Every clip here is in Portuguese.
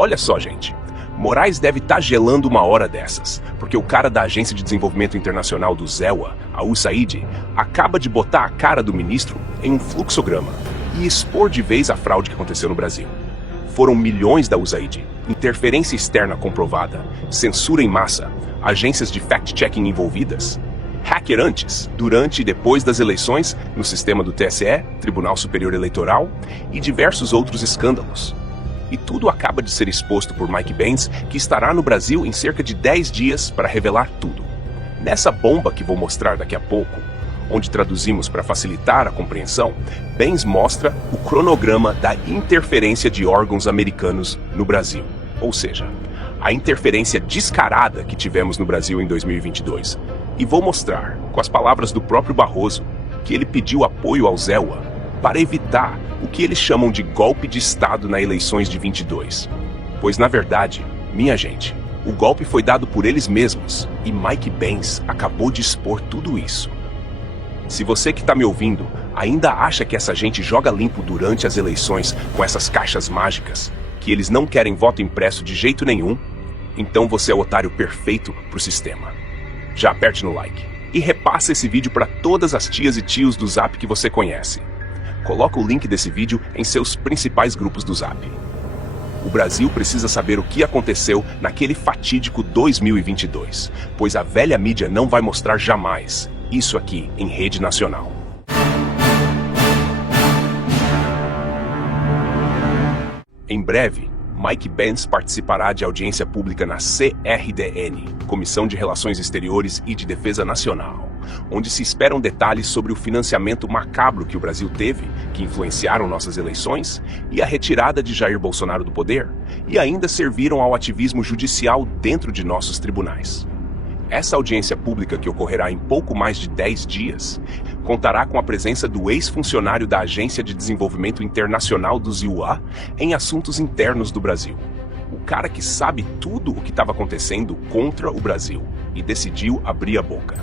Olha só, gente. Moraes deve estar gelando uma hora dessas, porque o cara da Agência de Desenvolvimento Internacional do ZEWA, a USAID, acaba de botar a cara do ministro em um fluxograma e expor de vez a fraude que aconteceu no Brasil. Foram milhões da USAID, interferência externa comprovada, censura em massa, agências de fact-checking envolvidas, hacker antes, durante e depois das eleições no sistema do TSE, Tribunal Superior Eleitoral, e diversos outros escândalos. E tudo acaba de ser exposto por Mike Benz, que estará no Brasil em cerca de 10 dias para revelar tudo. Nessa bomba que vou mostrar daqui a pouco, onde traduzimos para facilitar a compreensão, Benz mostra o cronograma da interferência de órgãos americanos no Brasil. Ou seja, a interferência descarada que tivemos no Brasil em 2022. E vou mostrar, com as palavras do próprio Barroso, que ele pediu apoio ao ZEWA para evitar o que eles chamam de golpe de Estado nas eleições de 22. Pois, na verdade, minha gente, o golpe foi dado por eles mesmos e Mike Benz acabou de expor tudo isso. Se você que está me ouvindo ainda acha que essa gente joga limpo durante as eleições com essas caixas mágicas, que eles não querem voto impresso de jeito nenhum, então você é o otário perfeito para o sistema. Já aperte no like e repassa esse vídeo para todas as tias e tios do Zap que você conhece. Coloca o link desse vídeo em seus principais grupos do Zap. O Brasil precisa saber o que aconteceu naquele fatídico 2022, pois a velha mídia não vai mostrar jamais isso aqui em rede nacional. Em breve, Mike Benz participará de audiência pública na CRDN, Comissão de Relações Exteriores e de Defesa Nacional, onde se esperam detalhes sobre o financiamento macabro que o Brasil teve, que influenciaram nossas eleições, e a retirada de Jair Bolsonaro do poder, e ainda serviram ao ativismo judicial dentro de nossos tribunais. Essa audiência pública, que ocorrerá em pouco mais de 10 dias, contará com a presença do ex-funcionário da Agência de Desenvolvimento Internacional do ZEWA em assuntos internos do Brasil. O cara que sabe tudo o que estava acontecendo contra o Brasil e decidiu abrir a boca.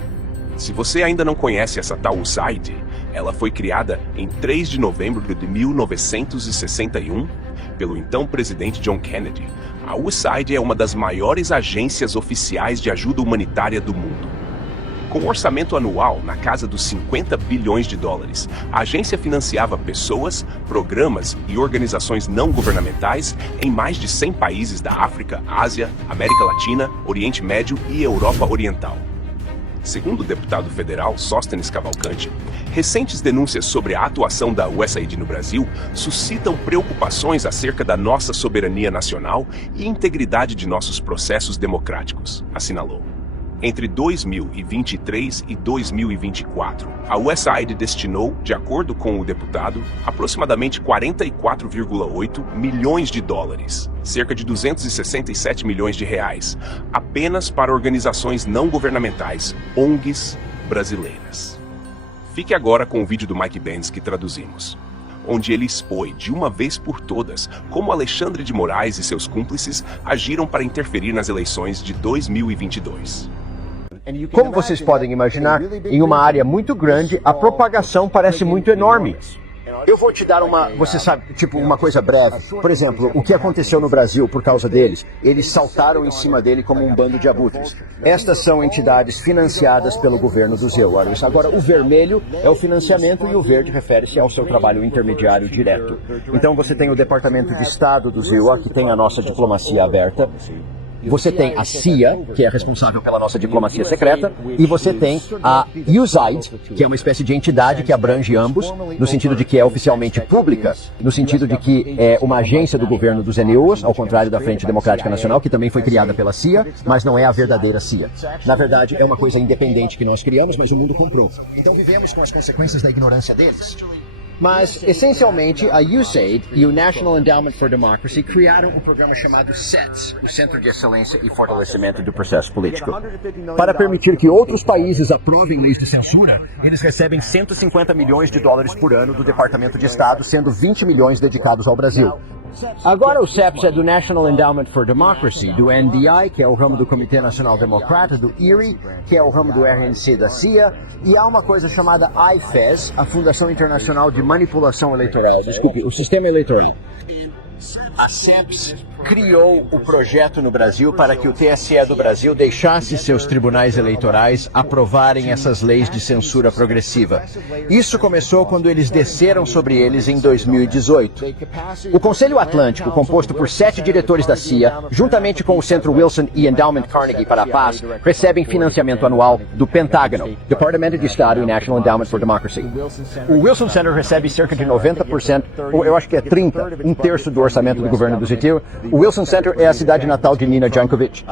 Se você ainda não conhece essa tal USAID, ela foi criada em 3 de novembro de 1961 pelo então presidente John Kennedy. A USAID é uma das maiores agências oficiais de ajuda humanitária do mundo. Com um orçamento anual na casa dos 50 bilhões de dólares, a agência financiava pessoas, programas e organizações não governamentais em mais de 100 países da África, Ásia, América Latina, Oriente Médio e Europa Oriental. Segundo o deputado federal Sóstenes Cavalcante, recentes denúncias sobre a atuação da USAID no Brasil suscitam preocupações acerca da nossa soberania nacional e integridade de nossos processos democráticos, assinalou. Entre 2023 e 2024, a USAID destinou, de acordo com o deputado, aproximadamente 44,8 milhões de dólares, cerca de 267 milhões de reais, apenas para organizações não governamentais, ONGs brasileiras. Fique agora com o vídeo do Mike Benz que traduzimos, onde ele expõe de uma vez por todas como Alexandre de Moraes e seus cúmplices agiram para interferir nas eleições de 2022. Como vocês podem imaginar, em uma área muito grande, a propagação parece muito enorme. Eu vou te dar você sabe, tipo uma coisa breve. Por exemplo, o que aconteceu no Brasil por causa deles? Eles saltaram em cima dele como um bando de abutres. Estas são entidades financiadas pelo governo do ZEWA. Agora, o vermelho é o financiamento e o verde refere-se ao seu trabalho intermediário direto. Então você tem o Departamento de Estado do ZEWA, que tem a nossa diplomacia aberta. Você tem a CIA, que é responsável pela nossa diplomacia secreta, e você tem a USAID, que é uma espécie de entidade que abrange ambos, no sentido de que é oficialmente pública, no sentido de que é uma agência do governo dos NUs, ao contrário da Frente Democrática Nacional, que também foi criada pela CIA, mas não é a verdadeira CIA. Na verdade, é uma coisa independente que nós criamos, mas o mundo comprou. Então vivemos com as consequências da ignorância deles. Mas, essencialmente, a USAID e o National Endowment for Democracy criaram um programa chamado CETS, o Centro de Excelência e Fortalecimento do Processo Político. Para permitir que outros países aprovem leis de censura, eles recebem 150 milhões de dólares por ano do Departamento de Estado, sendo 20 milhões dedicados ao Brasil. Agora o CEPS é do National Endowment for Democracy, do NDI, que é o ramo do Comitê Nacional Democrata, do IRI, que é o ramo do RNC da CIA, e há uma coisa chamada IFES, a Fundação Internacional de Manipulação Eleitoral, o Sistema Eleitoral. A CEPS criou o projeto no Brasil para que o TSE do Brasil deixasse seus tribunais eleitorais aprovarem essas leis de censura progressiva. Isso começou quando eles desceram sobre eles em 2018. O Conselho Atlântico, composto por 7 diretores da CIA, juntamente com o Centro Wilson e Endowment Carnegie para a Paz, recebem financiamento anual do Pentágono, Departamento de Estado e National Endowment for Democracy. O Wilson Center recebe cerca de 90%, ou eu acho que é 30%, um terço do orçamento do governo do Zitil. O Wilson Center é a cidade natal de Nina Jankovic.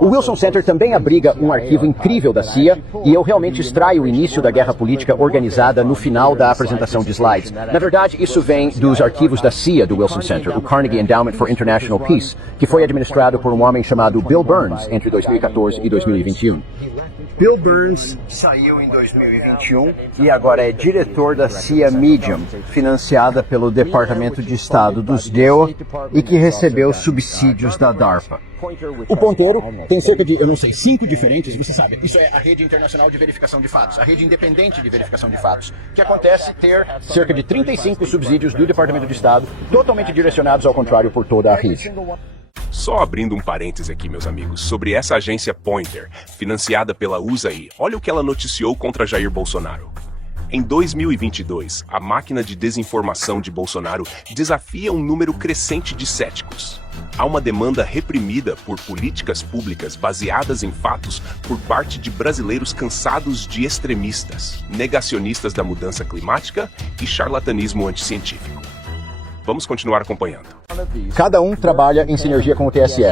O Wilson Center também abriga um arquivo incrível da CIA e eu realmente extraio o início da guerra política organizada no final da apresentação de slides. Na verdade, isso vem dos arquivos da CIA do Wilson Center, o Carnegie Endowment for International Peace, que foi administrado por um homem chamado Bill Burns entre 2014 e 2021. Bill Burns saiu em 2021 e agora é diretor da CIA Medium, financiada pelo Departamento de Estado dos DEO e que recebeu subsídios da DARPA. O ponteiro tem cerca de, 5 diferentes, você sabe, isso é a Rede Internacional de Verificação de Fatos, a Rede Independente de Verificação de Fatos, que acontece ter cerca de 35 subsídios do Departamento de Estado, totalmente direcionados ao contrário por toda a rede. Só abrindo um parêntese aqui, meus amigos, sobre essa agência Pointer, financiada pela USAID, olha o que ela noticiou contra Jair Bolsonaro. Em 2022, a máquina de desinformação de Bolsonaro desafia um número crescente de céticos. Há uma demanda reprimida por políticas públicas baseadas em fatos por parte de brasileiros cansados de extremistas, negacionistas da mudança climática e charlatanismo anticientífico. Vamos continuar acompanhando. Cada um trabalha em sinergia com o TSE.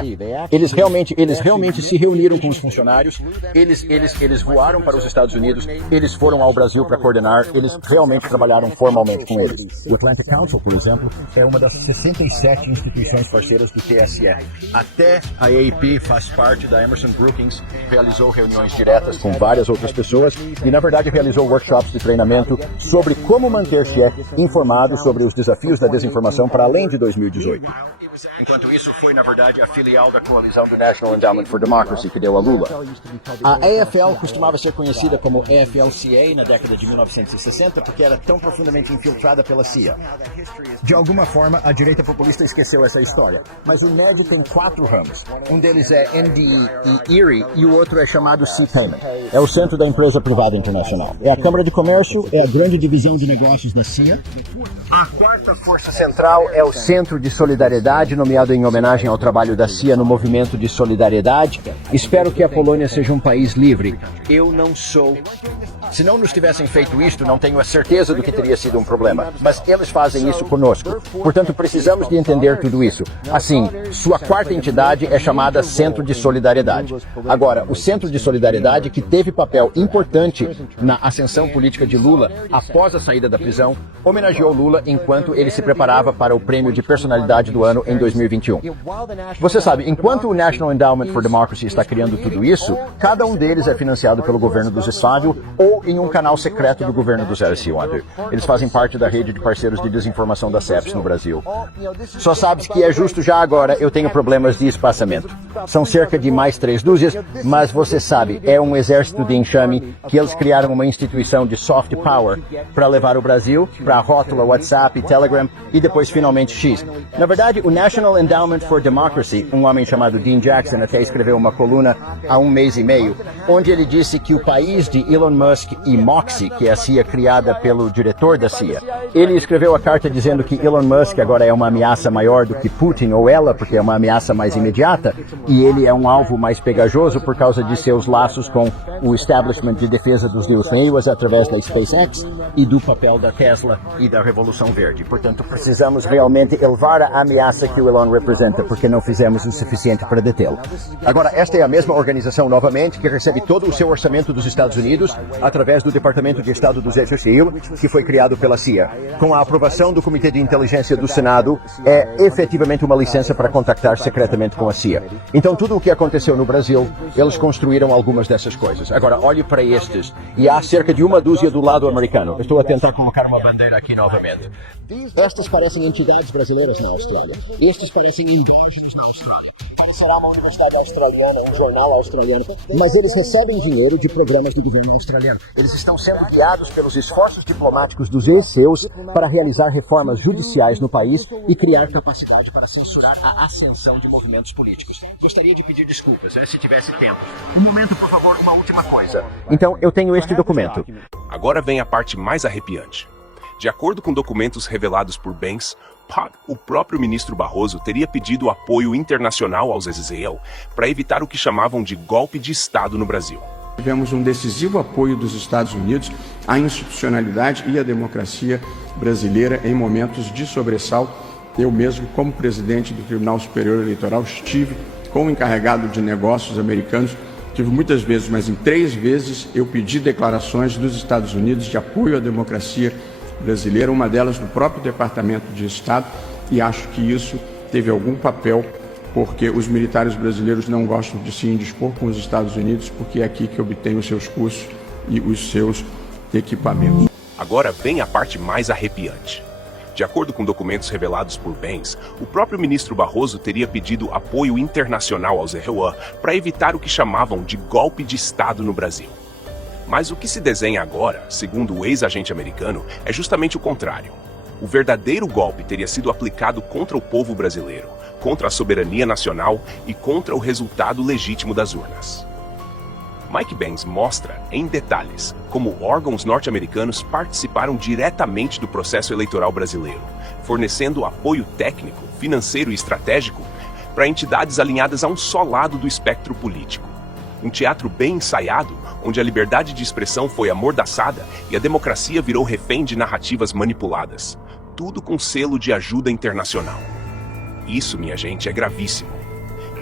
Eles realmente se reuniram com os funcionários, eles voaram para os Estados Unidos, eles foram ao Brasil para coordenar, eles realmente trabalharam formalmente com eles. O Atlantic Council, por exemplo, é uma das 67 instituições parceiras do TSE. Até a AAP faz parte da Emerson Brookings, realizou reuniões diretas com várias outras pessoas e, na verdade, realizou workshops de treinamento sobre como manter-se informado sobre os desafios da desinformação para além de 2018. Enquanto isso, foi, na verdade, a filial da coalizão do National Endowment for Democracy que deu a Lula. A AFL costumava ser conhecida como AFL-CA na década de 1960 porque era tão profundamente infiltrada pela CIA. De alguma forma, a direita populista esqueceu essa história. Mas o NED tem 4 ramos. Um deles é NDE e ERIE e o outro é chamado C-Payment. É o centro da empresa privada internacional. É a Câmara de Comércio, é a grande divisão de negócios da CIA. A quarta força central é o Centro de Solidariedade, nomeado em homenagem ao trabalho da CIA no movimento de solidariedade. Espero que a Polônia seja um país livre. Eu não sou. Se não nos tivessem feito isto, não tenho a certeza do que teria sido um problema. Mas eles fazem isso conosco. Portanto, precisamos de entender tudo isso. Assim, sua quarta entidade é chamada Centro de Solidariedade. Agora, o Centro de Solidariedade, que teve papel importante na ascensão política de Lula após a saída da prisão, homenageou Lula enquanto ele se preparava para o prêmio de personalidade do ano em 2021. Você sabe, enquanto o National Endowment for Democracy está criando tudo isso, cada um deles é financiado pelo governo dos Estados ou em um canal secreto do governo do Zé Wonder. Eles fazem parte da rede de parceiros de desinformação da CEPS no Brasil. Só sabes que é justo já agora eu tenho problemas de espaçamento. São cerca de mais 3 dúzias, mas você sabe, é um exército de enxame que eles criaram uma instituição de soft power para levar o Brasil para a rótula WhatsApp, Telegram e depois finalmente X. Na verdade, o National Endowment for Democracy, um homem chamado Dean Jackson até escreveu uma coluna há 1 mês e meio, onde ele disse que o país de Elon Musk e Moxie, que é a CIA criada pelo diretor da CIA, ele escreveu a carta dizendo que Elon Musk agora é uma ameaça maior do que Putin ou ela, porque é uma ameaça mais imediata, e ele é um alvo mais pegajoso por causa de seus laços com o establishment de defesa dos News Meias através da SpaceX e do papel da Tesla e da Revolução Verde. Portanto, precisamos realmente elevar a ameaça que o Elon representa, porque não fizemos o suficiente para detê-lo. Agora, esta é a mesma organização, novamente, que recebe todo o seu orçamento dos Estados Unidos através do Departamento de Estado do Zé Cecil, que foi criado pela CIA. Com a aprovação do Comitê de Inteligência do Senado, é efetivamente uma licença para contactar secretamente com a CIA. Então, tudo o que aconteceu no Brasil, eles construíram algumas dessas coisas. Agora, olhe para estes, e há cerca de 1 dúzia do lado americano. Estou a tentar colocar uma bandeira aqui novamente. Estas parecem entidades brasileiras na Austrália. Estes parecem endógenos na Austrália. Parecerá uma universidade australiana, um jornal australiano, mas eles recebem dinheiro de programas do governo australiano. Eles estão sendo guiados pelos esforços diplomáticos dos ECEUs para realizar reformas judiciais no país e criar capacidade para censurar a ascensão de movimentos políticos. Gostaria de pedir desculpas, se tivesse tempo. Um momento, por favor, uma última coisa. Então, eu tenho este documento. Agora vem a parte mais arrepiante. De acordo com documentos revelados por Banks, o próprio ministro Barroso teria pedido apoio internacional aos Israel para evitar o que chamavam de golpe de Estado no Brasil. Tivemos um decisivo apoio dos Estados Unidos à institucionalidade e à democracia brasileira em momentos de sobressalto. Eu mesmo, como presidente do Tribunal Superior Eleitoral, estive com o encarregado de negócios americanos. Tive muitas vezes, mas em 3 vezes eu pedi declarações dos Estados Unidos de apoio à democracia brasileira, uma delas no próprio Departamento de Estado, e acho que isso teve algum papel, porque os militares brasileiros não gostam de se indispor com os Estados Unidos, porque é aqui que obtêm os seus cursos e os seus equipamentos. Agora vem a parte mais arrepiante. De acordo com documentos revelados por Banks, o próprio ministro Barroso teria pedido apoio internacional aos Israel para evitar o que chamavam de golpe de Estado no Brasil. Mas o que se desenha agora, segundo o ex-agente americano, é justamente o contrário. O verdadeiro golpe teria sido aplicado contra o povo brasileiro, contra a soberania nacional e contra o resultado legítimo das urnas. Mike Banks mostra, em detalhes, como órgãos norte-americanos participaram diretamente do processo eleitoral brasileiro, fornecendo apoio técnico, financeiro e estratégico para entidades alinhadas a um só lado do espectro político. Um teatro bem ensaiado, onde a liberdade de expressão foi amordaçada e a democracia virou refém de narrativas manipuladas. Tudo com selo de ajuda internacional. Isso, minha gente, é gravíssimo.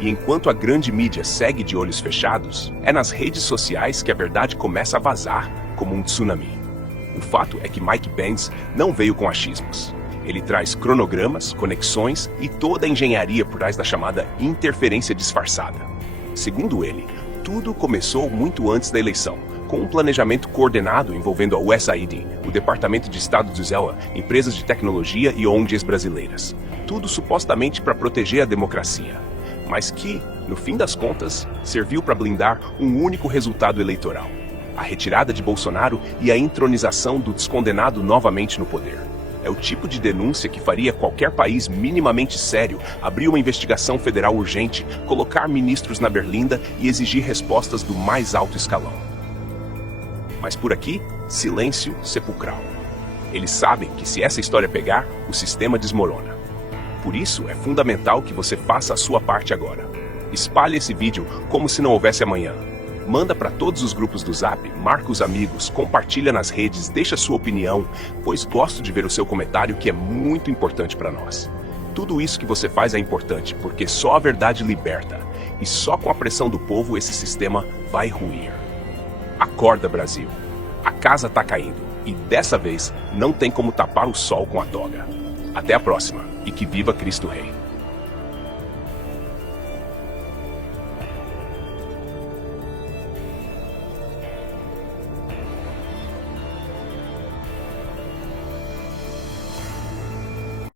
E enquanto a grande mídia segue de olhos fechados, é nas redes sociais que a verdade começa a vazar como um tsunami. O fato é que Mike Banks não veio com achismos. Ele traz cronogramas, conexões e toda a engenharia por trás da chamada interferência disfarçada. Segundo ele, tudo começou muito antes da eleição, com um planejamento coordenado envolvendo a USAID, o Departamento de Estado de Israel, empresas de tecnologia e ONGs brasileiras. Tudo supostamente para proteger a democracia, mas que, no fim das contas, serviu para blindar um único resultado eleitoral: a retirada de Bolsonaro e a entronização do descondenado novamente no poder. É o tipo de denúncia que faria qualquer país minimamente sério abrir uma investigação federal urgente, colocar ministros na berlinda e exigir respostas do mais alto escalão. Mas por aqui, silêncio sepulcral. Eles sabem que se essa história pegar, o sistema desmorona. Por isso, é fundamental que você faça a sua parte agora. Espalhe esse vídeo como se não houvesse amanhã. Manda para todos os grupos do Zap, marca os amigos, compartilha nas redes, deixa sua opinião, pois gosto de ver o seu comentário, que é muito importante para nós. Tudo isso que você faz é importante, porque só a verdade liberta, e só com a pressão do povo esse sistema vai ruir. Acorda, Brasil! A casa tá caindo, e dessa vez não tem como tapar o sol com a toga. Até a próxima, e que viva Cristo Rei!